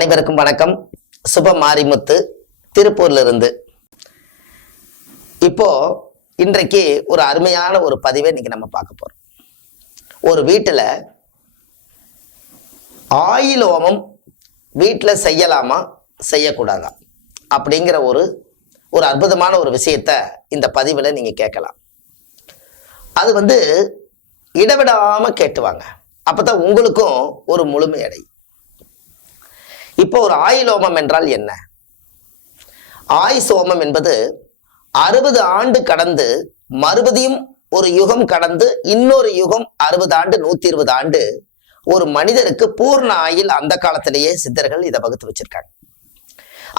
அனைவருக்கும் வணக்கம். சுப மாரிமுத்து, திருப்பூர்ல இருந்து. இப்போ இன்றைக்கு ஒரு அருமையான ஒரு பதிவை இன்னைக்கு நம்ம பார்க்க போறோம். ஒரு வீட்டுல ஆயில் ஹோமம் வீட்டுல செய்யலாமா செய்யக்கூடாதா அப்படிங்கிற ஒரு அற்புதமான ஒரு விஷயத்த இந்த பதிவுல நீங்க கேட்கலாம். அது இடவிடாம கேட்டுவாங்க. அப்பதான் உங்களுக்கும் ஒரு முழுமை அடை. இப்போ ஒரு ஆயுள் ஹோமம் என்றால் என்ன? ஆயுஷ் ஹோமம் என்பது 60 ஆண்டு கடந்து மறுபடியும் ஒரு யுகம் கடந்து இன்னொரு யுகம் 60 ஆண்டு 120 ஆண்டு ஒரு மனிதருக்கு பூர்ண ஆயுள் அந்த காலத்திலேயே சித்தர்கள் இதை வகுத்து வச்சிருக்காங்க.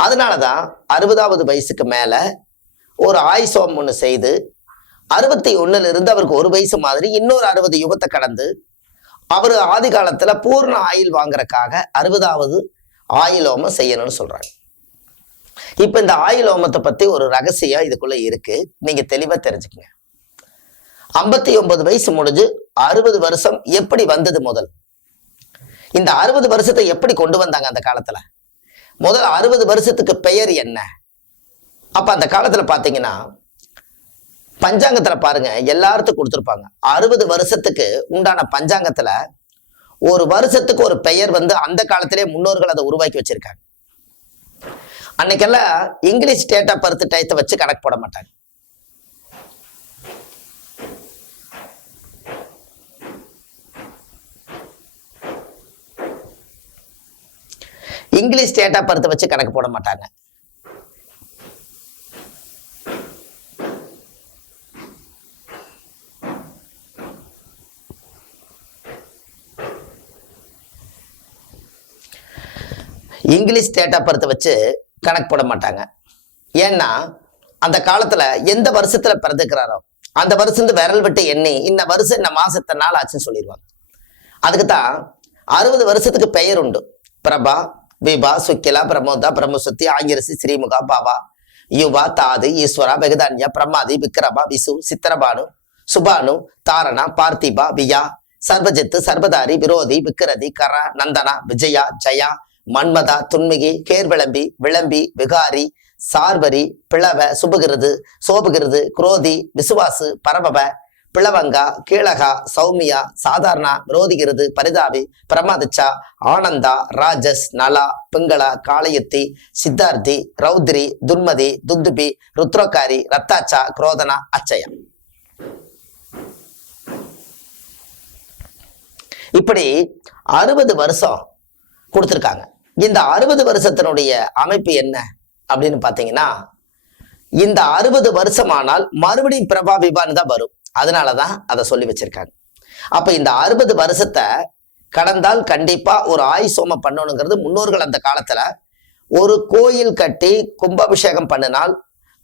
அதனாலதான் 60வது வயசுக்கு மேல ஒரு ஆயுஷ் ஹோமம் ஒண்ணு செய்து 61 இருந்து அவருக்கு ஒரு வயசு மாதிரி இன்னொரு 60 யுகத்தை கடந்து அவரு ஆதி காலத்துல பூர்ண ஆயுள் வாங்குறதுக்காக 60வது ஆயுள் ஹோமம் செய்யணும்னு சொல்றாங்க. இப்ப இந்த ஆயுள் ஹோமத்தை பத்தி ஒரு ரகசியம் இதுக்குள்ள இருக்கு, நீங்க தெளிவா தெரிஞ்சுக்கங்க. 59 வயசு முடிஞ்சு 60 வருஷம் எப்படி வந்தது? இந்த 60 வருஷத்தை எப்படி கொண்டு வந்தாங்க அந்த காலத்துல? முதல் 60 வருஷத்துக்கு பெயர் என்ன? அப்ப அந்த காலத்துல பாத்தீங்கன்னா பஞ்சாங்கத்துல பாருங்க, எல்லாத்துக்கும் கொடுத்துருப்பாங்க. 60 வருஷத்துக்கு உண்டான பஞ்சாங்கத்துல ஒரு வருஷத்துக்கு ஒரு பெயர் அந்த காலத்திலே முன்னோர்கள் அதை உருவாக்கி வச்சிருக்காங்க. அன்னைக்கெல்லாம் இங்கிலீஷ் டேட் ஆஃப் பர்த் டயத்தை வச்சு கணக்கு போட மாட்டாங்க. இங்கிலீஷ் டேட் ஆஃப் பர்த் வச்சு கணக்கு போட மாட்டாங்க. இங்கிலீஷ் டேட் ஆஃப் பர்த் வச்சு கணக்கு போட மாட்டாங்க. ஏன்னா அந்த காலத்துல எந்த வருஷத்துல பிறந்துக்கிறாரோ அந்த வருஷம் விரல் விட்டு எண்ணி இந்த வருஷம் இந்த மாசத்தை நாள் ஆச்சுன்னு சொல்லிடுவாங்க. அதுக்குத்தான் 60 வருஷத்துக்கு பெயர் உண்டு. பிரபா, விபா, சுக்கிலா, பிரமோதா, பிரம்மசுத்தி, ஆங்கிரசி, ஸ்ரீமுகா, பாவா, யுவா, தாது, ஈஸ்வரா, வெகதான்யா, பிரமாதி, விக்ரபா, விசு, சித்திரபானு, சுபானு, தாரணா, பார்த்திபா, வியா, சர்வஜித்து, சர்வதாரி, விரோதி, விக்கிரதி, கர, நந்தனா, விஜயா, ஜயா, மன்மதா, துன்மிகி, கேர்விளம்பி, விளம்பி, விகாரி, சார்வரி, பிளவ, சுபகிருது, சோபகிருது, குரோதி, விசுவாசு, பரபவ, பிளவங்கா, கீழகா, சௌமியா, சாதாரணா, விரோதிகிருது, பரிதாபி, பிரமாதிச்சா, ஆனந்தா, ராஜஸ், நலா, பிங்களா, காளயத்தி, சித்தார்த்தி, ரௌத்ரி, துன்மதி, துந்துபி, ருத்ரோகாரி, ரத்தாச்சா, குரோதனா, அச்சயா. இப்படி 60 வருஷம் கொடுத்துருக்காங்க. இந்த 60 வருஷத்தினுடைய அமைப்பு என்ன அப்படின்னு பாத்தீங்கன்னா, இந்த 60 வருஷமானால் மறுபடியும் பிரபா விபான்னு தான் வரும். அதனாலதான் அதை சொல்லி வச்சிருக்காங்க. அப்ப இந்த 60 வருஷத்தை கடந்தால் கண்டிப்பா ஒரு ஆயுஷ் ஹோமம் பண்ணணுங்கிறது முன்னோர்கள் அந்த காலத்துல ஒரு கோயில் கட்டி கும்பாபிஷேகம் பண்ணினால்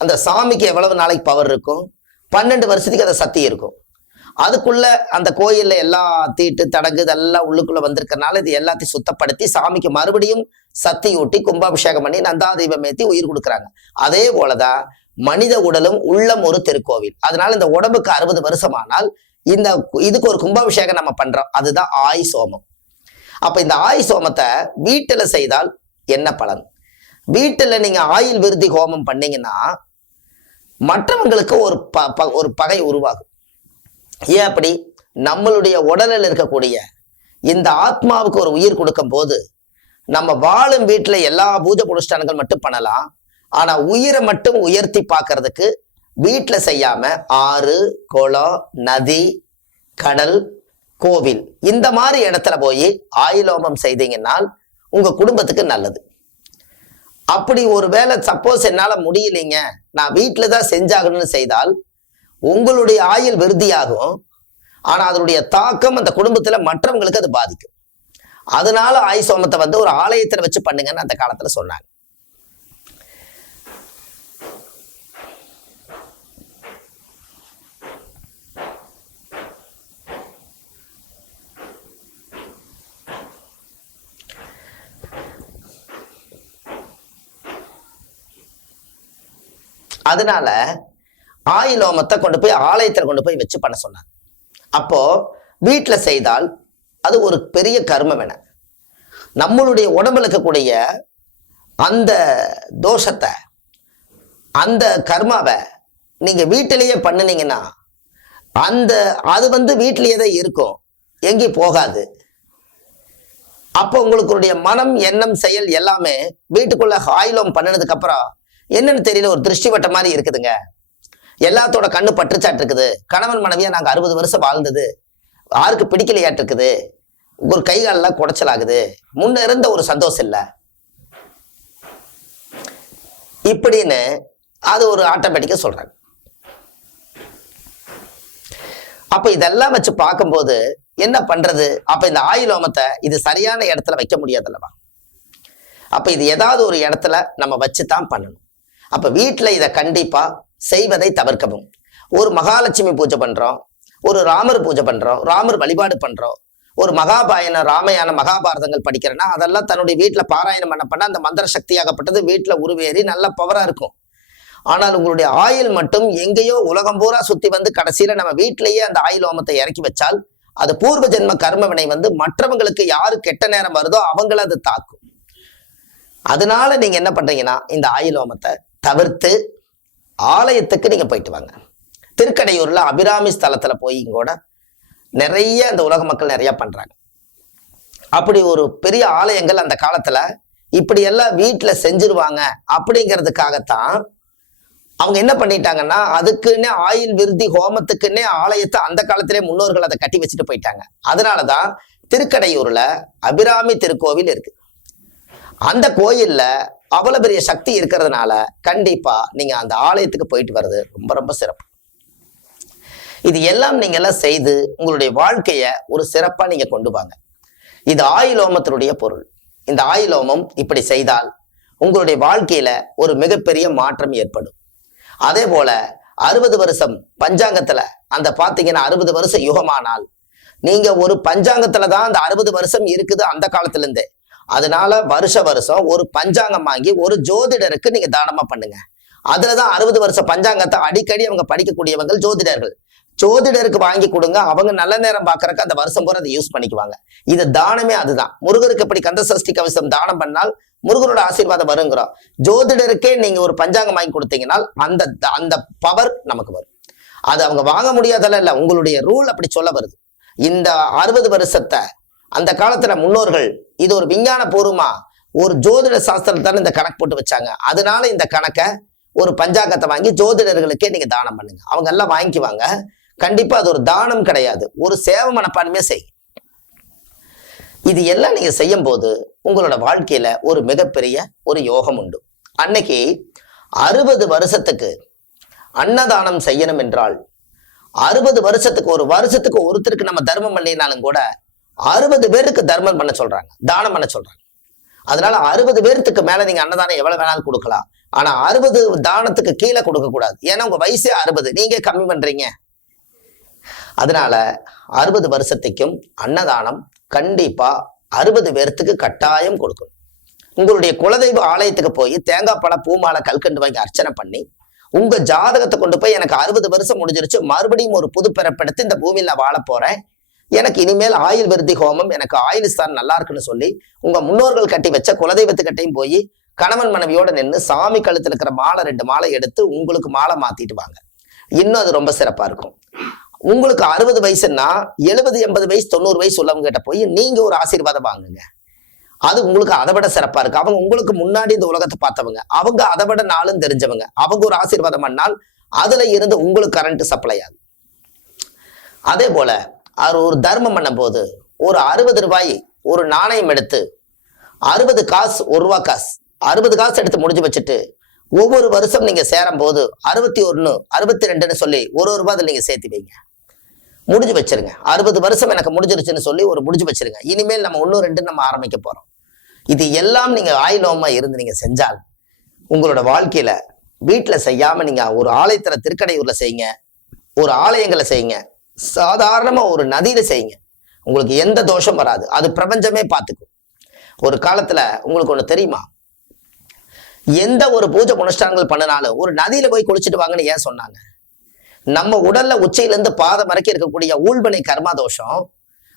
அந்த சாமிக்கு எவ்வளவு நாளைக்கு பவர் இருக்கும்? 12 வருஷத்துக்கு அதை சக்தி இருக்கும். அதுக்குள்ள அந்த கோயில்ல எல்லா தீட்டு தடங்கு இதெல்லாம் உள்ளுக்குள்ள வந்திருக்கிறதுனால இது எல்லாத்தையும் சுத்தப்படுத்தி சாமிக்கு மறுபடியும் சக்தி ஊட்டி கும்பாபிஷேகம் பண்ணி நந்தாதீபம் ஏற்றி உயிர் கொடுக்குறாங்க. அதே போலதான் மனித உடலும் உள்ளம் ஒரு திருக்கோவில். அதனால இந்த உடம்புக்கு 60 வருஷமானால் இதுக்கு ஒரு கும்பாபிஷேகம் நம்ம பண்றோம். அதுதான் ஆயுஷ் ஹோமம். அப்ப இந்த ஆயுஷ் ஹோமத்தை வீட்டுல செய்தால் என்ன பலன்? வீட்டுல நீங்க ஆயுள் விருத்தி ஹோமம் பண்ணீங்கன்னா மற்றவங்களுக்கு ஒரு பகை உருவாகும். ஏன் அப்படி? நம்மளுடைய உடலில் இருக்கக்கூடிய இந்த ஆத்மாவுக்கு ஒரு உயிர் கொடுக்கும் போது நம்ம வாழும் வீட்டுல எல்லா பூஜை புனுஷ்டானங்கள் மட்டும் பண்ணலாம். ஆனா உயிரை மட்டும் உயர்த்தி பார்க்கறதுக்கு வீட்டுல செய்யாம ஆறு, குளம், நதி, கடல், கோவில் இந்த மாதிரி இடத்துல போய் ஆயுள் ஹோமம் செய்தீங்கன்னால் உங்க குடும்பத்துக்கு நல்லது. அப்படி ஒரு வேளை சப்போஸ் என்னால முடியலைங்க, நான் வீட்டுலதான் செஞ்சாகணும்னு செய்தால் உங்களுடைய ஆயுள் விருத்தியாகும். ஆனா அதனுடைய தாக்கம் அந்த குடும்பத்துல மற்றவங்களுக்கு அது பாதிக்கும். அதனால ஆயுஷ் ஹோமத்தை ஒரு ஆலயத்துல வச்சு பண்ணுங்கன்னு அந்த காலத்துல சொன்னாங்க. அதனால ஆயுள் ஹோமத்தை கொண்டு போய் ஆலயத்துல கொண்டு போய் வச்சு பண்ண சொன்னாங்க. அப்போ வீட்டுல செய்தால் அது ஒரு பெரிய கர்மம் என. நம்மளுடைய உடம்புல இருக்கக்கூடிய அந்த தோஷத்தை, அந்த கர்மாவை நீங்க வீட்டிலேயே பண்ணுனீங்கன்னா அது வீட்டிலேயே தான் இருக்கும், எங்கேயும் போகாது. அப்போ உங்களுடைய மனம், எண்ணம், செயல் எல்லாமே வீட்டுக்குள்ள ஆயிலம் பண்ணினதுக்கு அப்புறம் என்னன்னு தெரியல, ஒரு திருஷ்டி வட்ட மாதிரி இருக்குதுங்க. எல்லாத்தோட கண்ணு பற்றுச்சாட்டு இருக்குது. கணவன் மனைவியா நாங்க 60 வருஷம் வாழ்ந்தது யாருக்கு பிடிக்கலையாட்டு இருக்குது, ஒரு கை காலெல்லாம் குடைச்சல் ஆகுது, முன்ன இருந்த ஒரு சந்தோஷம் இல்லை இப்படின்னு அது ஒரு ஆட்டோமேட்டிக்கா சொல்றாங்க. அப்ப இதெல்லாம் வச்சு பார்க்கும்போது என்ன பண்றது? அப்ப இந்த ஆயிலோமத்தை இது சரியான இடத்துல வைக்க முடியாது அல்லவா? அப்ப இது ஏதாவது ஒரு இடத்துல நம்ம வச்சுதான் பண்ணணும். அப்ப வீட்டுல இதை கண்டிப்பா செய்வதை தவிர்க்கவும். ஒரு மகாலட்சுமி பூஜை பண்றோம், ஒரு ராமர் பூஜை பண்றோம், ராமர் வழிபாடு பண்றோம், ஒரு மகாபாயனம், ராமாயண மகாபாரதங்கள் படிக்கிறேன்னா அதெல்லாம் தன்னுடைய வீட்டுல பாராயணம் பண்ண அந்த மந்திர சக்தியாகப்பட்டது வீட்டுல உருவேறி நல்ல பவரா இருக்கும். ஆனால் உங்களுடைய ஆயில் மட்டும் எங்கேயோ உலகம் பூரா சுத்தி கடைசியில நம்ம வீட்டிலேயே அந்த ஆயில் ஓமத்தை இறக்கி வச்சால் அது பூர்வ ஜென்ம கர்ம வினை மற்றவங்களுக்கு யாரு கெட்ட நேரம் வருதோ அவங்கள அது தாக்கும். அதனால நீங்க என்ன பண்றீங்கன்னா இந்த ஆயில் ஓமத்தை தவிர்த்து ஆலயத்துக்கு நீங்க போயிட்டு வாங்க. திருக்கடையூர்ல அபிராமி ஸ்தலத்துல போய் கூட நிறைய அந்த உலக மக்கள் நிறைய பண்றாங்க. அப்படி ஒரு பெரிய ஆலயங்கள் அந்த காலத்துல இப்படி எல்லாம் வீட்டுல செஞ்சிருவாங்க அப்படிங்கிறதுக்காகத்தான் அவங்க என்ன பண்ணிட்டாங்கன்னா அதுக்குன்னே ஆயில் விருதி ஹோமத்துக்குன்னே ஆலயத்தை அந்த காலத்திலே முன்னோர்கள் அதை கட்டி வச்சுட்டு போயிட்டாங்க. அதனாலதான் திருக்கடையூர்ல அபிராமி திருக்கோவில் இருக்கு. அந்த கோயில்ல அவ்வளவு பெரிய சக்தி இருக்கிறதுனால கண்டிப்பா நீங்க அந்த ஆலயத்துக்கு போயிட்டு வர்றது ரொம்ப ரொம்ப சிறப்பு. இது எல்லாம் நீங்க எல்லாம் செய்து உங்களுடைய வாழ்க்கைய ஒரு சிறப்பா நீங்க கொண்டு வாங்க. இது ஆயிலோமத்தினுடைய பொருள். இந்த ஆயிலோமம் இப்படி செய்தால் உங்களுடைய வாழ்க்கையில ஒரு மிகப்பெரிய மாற்றம் ஏற்படும். அதே போல 60 வருஷம் பஞ்சாங்கத்துல அந்த பாத்தீங்கன்னா 60 வருஷம் யுகமானால் நீங்க ஒரு பஞ்சாங்கத்துல தான் அந்த 60 வருஷம் இருக்குது அந்த காலத்துல இருந்தே. அதனால வருஷம் ஒரு பஞ்சாங்கம் வாங்கி ஒரு ஜோதிடருக்கு நீங்க தானமா பண்ணுங்க. அதுலதான் 60 வருஷம் பஞ்சாங்கத்தை அடிக்கடி அவங்க படிக்கக்கூடியவங்க ஜோதிடர்கள். ஜோதிடருக்கு வாங்கி கொடுங்க, அவங்க நல்ல நேரம் பாக்குறக்கு அந்த வருஷம் பூரா அதை யூஸ் பண்ணிக்குவாங்க. இது தானமே அதுதான். முருகருக்கு எப்படி கந்த சஷ்டி கவசம் தானம் பண்ணால் முருகனோட ஆசீர்வாதம் வருங்கிறோம். ஜோதிடருக்கே நீங்க ஒரு பஞ்சாங்கம் வாங்கி கொடுத்தீங்கன்னா அந்த அந்த பவர் நமக்கு வரும். அது அவங்க வாங்க முடியாதல்ல, இல்ல, உங்களுடைய ரூல் அப்படி சொல்ல வருது. இந்த 60 வருஷத்தை அந்த காலத்துல முன்னோர்கள் இது ஒரு விஞ்ஞான பூர்வமா ஒரு ஜோதிட சாஸ்திரத்தான இந்த கணக்கு போட்டு வச்சாங்க. அதனால இந்த கணக்கை ஒரு பஞ்சாங்கத்தை வாங்கி ஜோதிடர்களுக்கே நீங்க தானம் பண்ணுங்க. அவங்க எல்லாம் வாங்கிக்குவாங்க. கண்டிப்பா அது ஒரு தானம் கிடையாது, ஒரு சேவை மனப்பான்மையே செய். இது எல்லாம் நீங்க செய்யும் போது உங்களோட வாழ்க்கையில ஒரு மிகப்பெரிய ஒரு யோகம் உண்டு. அன்னைக்கு 60 வருஷத்துக்கு அன்னதானம் செய்யணும் என்றால் 60 வருஷத்துக்கு ஒரு வருஷத்துக்கு ஒருத்தருக்கு நம்ம தர்மம் பண்ணினாலும் கூட 60 பேருக்கு தர்மம் பண்ண சொல்றாங்க, தானம் பண்ண சொல்றாங்க. அதனால 60 பேருக்கு மேல நீங்க அன்னதானம் எவ்வளவு வேணாலும் கொடுக்கலாம். ஆனா 60 தானத்துக்கு கீழே கொடுக்க கூடாது. ஏன்னா உங்க வயசே 60, நீங்க கம்மி பண்றீங்க. அதனால 60 வருஷத்துக்கும் அன்னதானம் கண்டிப்பா 60 பேர்த்துக்கு கட்டாயம் கொடுக்கணும். உங்களுடைய குலதெய்வ ஆலயத்துக்கு போய் தேங்காய் பழ பூமாலை கல்கண்டு வாங்கி அர்ச்சனை பண்ணி உங்க ஜாதகத்தை கொண்டு போய் எனக்கு 60 வருஷம் முடிஞ்சிருச்சு, மறுபடியும் ஒரு புது பிறப்பெடுத்து இந்த பூமியில் நான் வாழ போறேன், எனக்கு இனிமேல் ஆயுள் விருத்தி ஹோமம், எனக்கு ஆயுள் ஸ்தானம் நல்லா இருக்குன்னு சொல்லி உங்க முன்னோர்கள் கட்டி வச்ச குலதெய்வத்துக்கிட்டையும் போய் கணவன் மனைவியோட நின்று சாமி கழுத்துல இருக்கிற மாலை 2 மாலை எடுத்து உங்களுக்கு மாலை மாத்திட்டு வாங்க. இன்னும் அது ரொம்ப சிறப்பா இருக்கும். உங்களுக்கு 60 வயசுன்னா 70, 80 வயசு, 90 வயசு உள்ளவங்க கிட்ட போய் நீங்க ஒரு ஆசீர்வாதம் வாங்குங்க. அது உங்களுக்கு அதை விட சிறப்பா இருக்கு. அவங்க உங்களுக்கு முன்னாடி இந்த உலகத்தை பார்த்தவங்க, அவங்க அதை விட நாளும் தெரிஞ்சவங்க, அவங்க ஒரு ஆசீர்வாதம் பண்ணால் அதுல இருந்து உங்களுக்கு கரண்ட் சப்ளை ஆகும். அதே போல ஒரு தர்மம் பண்ணும் போது ஒரு 60 ரூபாய் ஒரு நாணயம் எடுத்து 60 காசு, 1 ரூபா காசு 60 காசு எடுத்து முடிஞ்சு வச்சுட்டு ஒவ்வொரு வருஷம் நீங்க சேரும் போது 61, 62ன்னு சொல்லி ஒரு ரூபாய் நீங்க சேர்த்து வைங்க, முடிஞ்சு வச்சிருங்க. 60 வருஷம் எனக்கு முடிஞ்சிருச்சுன்னு சொல்லி ஒரு முடிஞ்சு வச்சிருங்க. இனிமேல் நம்ம 1, 2 நம்ம ஆரம்பிக்க போறோம். இது எல்லாம் நீங்க ஆயிலோமா இருந்து நீங்க செஞ்சால் உங்களோட வாழ்க்கையில வீட்டுல செய்யாம நீங்க ஒரு ஆலயத்துல திருக்கடையூர்ல செய்யுங்க, ஒரு ஆலயங்களை செய்யுங்க, சாதாரணமா ஒரு நதியில செய்யுங்க. உங்களுக்கு எந்த தோஷம் வராது, அது பிரபஞ்சமே பார்த்துக்கும். ஒரு காலத்துல உங்களுக்கு ஒண்ணு தெரியுமா, எந்த ஒரு பூஜை புனஸ்டானங்கள் பண்ணினாலும் ஒரு நதியில போய் குளிச்சுட்டு வாங்கன்னு ஏன் சொன்னாங்க? நம்ம உடல்ல உச்சையில இருந்து பாதம் வரைக்கும் இருக்கக்கூடிய ஊழ்வினை கர்மா தோஷம்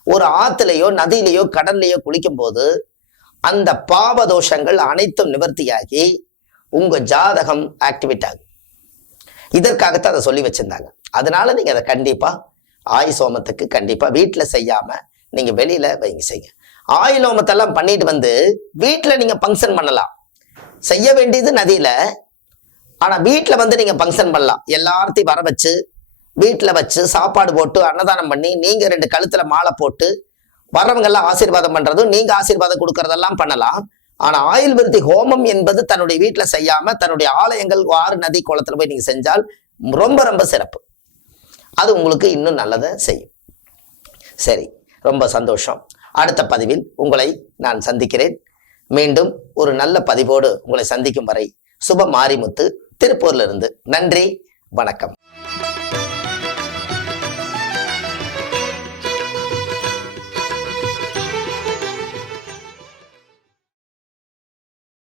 ஒரு ஆத்துலயோ நதியிலையோ கடல்லையோ குளிக்கும் போது அந்த பாவதோஷங்கள் அனைத்தும் நிவர்த்தியாகி உங்க ஜாதகம் ஆக்டிவேட் ஆகும். இதற்காகத்தான் அதை சொல்லி வச்சிருந்தாங்க. அதனால நீங்க அதை கண்டிப்பா ஆயுள் ஹோமத்துக்கு கண்டிப்பா வீட்டுல செய்யாம நீங்க வெளியில வைங்க செய்யுங்க. ஆயுள் ஹோமத்தெல்லாம் பண்ணிட்டு வந்து வீட்டுல நீங்க ஃபங்க்ஷன் பண்ணலாம். செய்ய வேண்டியது நதியில, ஆனா வீட்டுல வந்து நீங்க ஃபங்க்ஷன் பண்ணலாம். எல்லாத்தையும் வர வச்சு வீட்டுல வச்சு சாப்பாடு போட்டு அன்னதானம் பண்ணி நீங்க 2 கழுத்துல மாலை போட்டு வர்றவங்க எல்லாம் ஆசீர்வாதம் பண்றதும் நீங்க ஆசீர்வாதம் கொடுக்கறதெல்லாம் பண்ணலாம். ஆனா ஆயுள் விருத்தி ஹோமம் என்பது தன்னுடைய வீட்டுல செய்யாம தன்னுடைய ஆலயங்கள், ஆறு, நதி, குளத்துல போய் நீங்க செஞ்சால் ரொம்ப ரொம்ப சிறப்பு. அது உங்களுக்கு இன்னும் நல்லதை செய்யும். சரி, ரொம்ப சந்தோஷம். அடுத்த பதிவில் உங்களை நான் சந்திக்கிறேன். மீண்டும் ஒரு நல்ல பதிவோடு உங்களை சந்திக்கும் வரை சுப மாரிமுத்து, திருப்பூர்ல இருந்து. நன்றி, வணக்கம்.